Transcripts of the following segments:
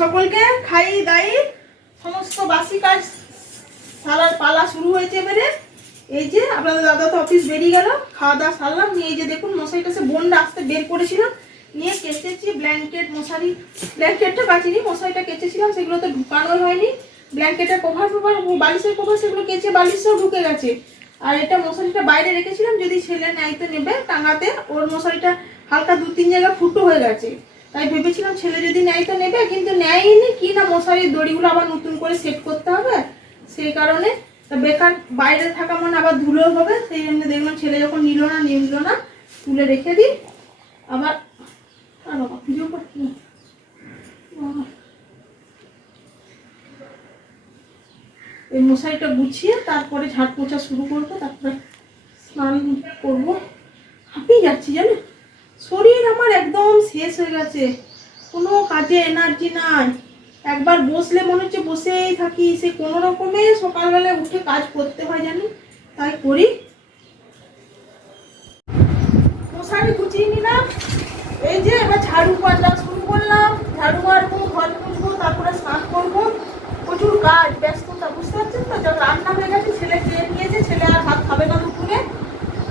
সকলকে খাই দাই সমস্ত বাসি কাজ সারার পালা শুরু হয়েছে। এবারে এই যে আপনাদের দাদা তো অফিস বেরিয়ে গেল, খাওয়া দাওয়া সারলাম, নিয়ে এই যে দেখুন মশারিটা সে বোনটা আসতে বের করেছিলাম, নিয়ে কেচেছি ব্ল্যাঙ্কেট মশারি, ব্ল্যাঙ্কেটটা কাচিনি মশারিটা কেচেছিলাম, সেগুলো তো ঢুকানো হয়নি। ব্ল্যাঙ্কেটের কভার ফোভার বালিশের কভার সেগুলো কেচে বালিশটাও ঢুকে গেছে। আর এটা মশারিটা বাইরে রেখেছিলাম, যদি ছেলে নেয় তো নেবে টাঙাতে, ওর মশারিটা হালকা 2-3 জায়গা ফুটো হয়ে গেছে, তাই ভেবেছিলাম ছেলে যদি নেয় তো নেবে, কিন্তু নেয়নি কি না মশারির দড়িগুলো আবার নতুন করে সেট করতে হবে, সেই কারণে বেকার বাইরে থাকা মানে আবার ধুলো হবে, সেই জন্য দেখলাম ছেলে যখন নিল না তুলে রেখে দিই। আবার এই মশারিটা গুছিয়ে তারপরে ঝাড় পোছা শুরু করবো, তারপরে স্নান করবো। হাঁপিয়ে যাচ্ছি জানো, শরীর আমার একদম শেষ হয়ে গেছে, কোনো কাজে এনার্জি নাই, একবার বসলে মনে হচ্ছে বসেই থাকি, সে কোনো রকমে সকালবেলায় উঠে কাজ করতে হয় জানি, তাই করি। মশারি গুছিয়ে নিলাম, এই যে এবার ঝাড়ু মারা শুরু করলাম, ঝাড়ু মারবো, ঘর মুছবো, তারপরে স্নান করবো, প্রচুর কাজ ব্যস্ততা, বুঝতে পারছেন তো। যখন রান্না হয়ে গেছে, ছেলে খেয়ে নিয়েছে, ছেলে আর ভাত খাবে না দুপুরে,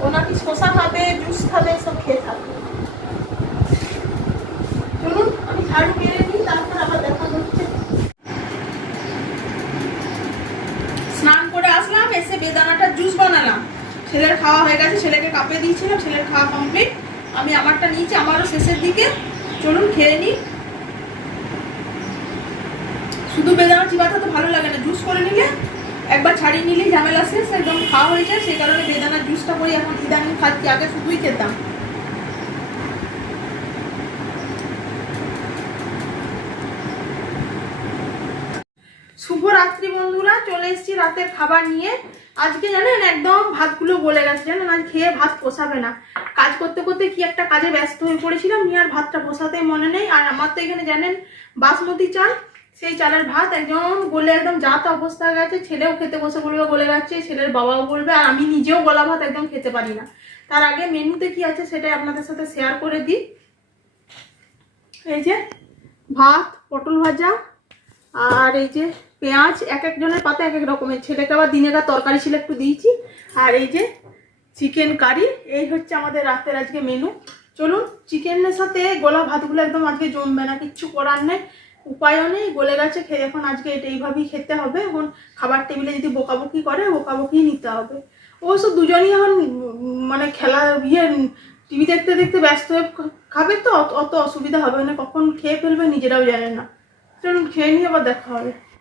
ও নাকি শশা খাবে, জুস খাবে, সব খেয়ে থাকবে। চলুন আমি ঝাড়ু মেরে নিই, তারপর আবার দেখা হচ্ছে। স্নান করে আসলাম, এসে বেদানাটা জুস বানালাম, ছেলের খাওয়া হয়ে গেছে, ছেলেকে কাপে দিয়েছিলাম, ছেলের খাওয়া কমপ্লিট, আমি আমারটা নিয়েছি, আমারও শেষের দিকে। চলুন খেয়ে নিই। শুধু বেদানা চিবাতে তো ভালো লাগে না, জুস করে নিলে একবার ছাড়িয়ে নিলেই ঝামেলা শেষ, একদম খাওয়া হয়ে যায়, সেই কারণে বেদানার জুসটা করে এখন ইদানিং খাচ্ছি, আগে শুধুই খেতাম। শুভরাত্রি বন্ধুরা, চলে এসেছি রাতের খাবার নিয়ে। আজকে জানেন একদম ভাতগুলো গলে গেছে, জানেন আজ খেয়ে ভাত পোষাবে না, কাজ করতে করতে কি একটা কাজে ব্যস্ত হয়ে পড়েছিলাম, নিয়ে আর ভাতটা পোষাতে মনে নেই। আর আমার তো এখানে জানেন বাসমতি চাল, সেই চালের ভাত একদম গলে একদম যাতা অবস্থা হয়ে গেছে, ছেলেও খেতে বসে বলবে গলে যাচ্ছে, ছেলের বাবাও বলবে, আর আমি নিজেও গলা ভাত একদম খেতে পারি না। তার আগে মেনুতে কি আছে সেটাই আপনাদের সাথে শেয়ার করে দিই। এই যে ভাত, পটল ভাজা, আর এই যে পেঁয়াজ, এক একজনের পাতে এক এক রকমের, ছেলেকে আবার দিনেকার তরকারি ছিল একটু দিয়েছি, আর এই যে চিকেন কারি, এই হচ্ছে আমাদের রাতের আজকে মেনু। চলুন, চিকেনের সাথে গোলা ভাতগুলো একদম আজকে জমবে না, কিচ্ছু করার নেই, উপায়ও নেই, গলে গেছে, খেয়ে এখন আজকে এটা এইভাবেই খেতে হবে। এখন খাবার টেবিলে যদি বকাবকি করে, বকাবকি নিতে হবে। অবশ্য দুজনই এখন মানে খেলা টিভি দেখতে দেখতে ব্যস্ত হয়ে খাবে, তো অত অসুবিধা হবে না, কখন খেয়ে ফেলবে নিজেরাও জানে না। চলুন খেয়ে নিয়ে আবার দেখা হবে।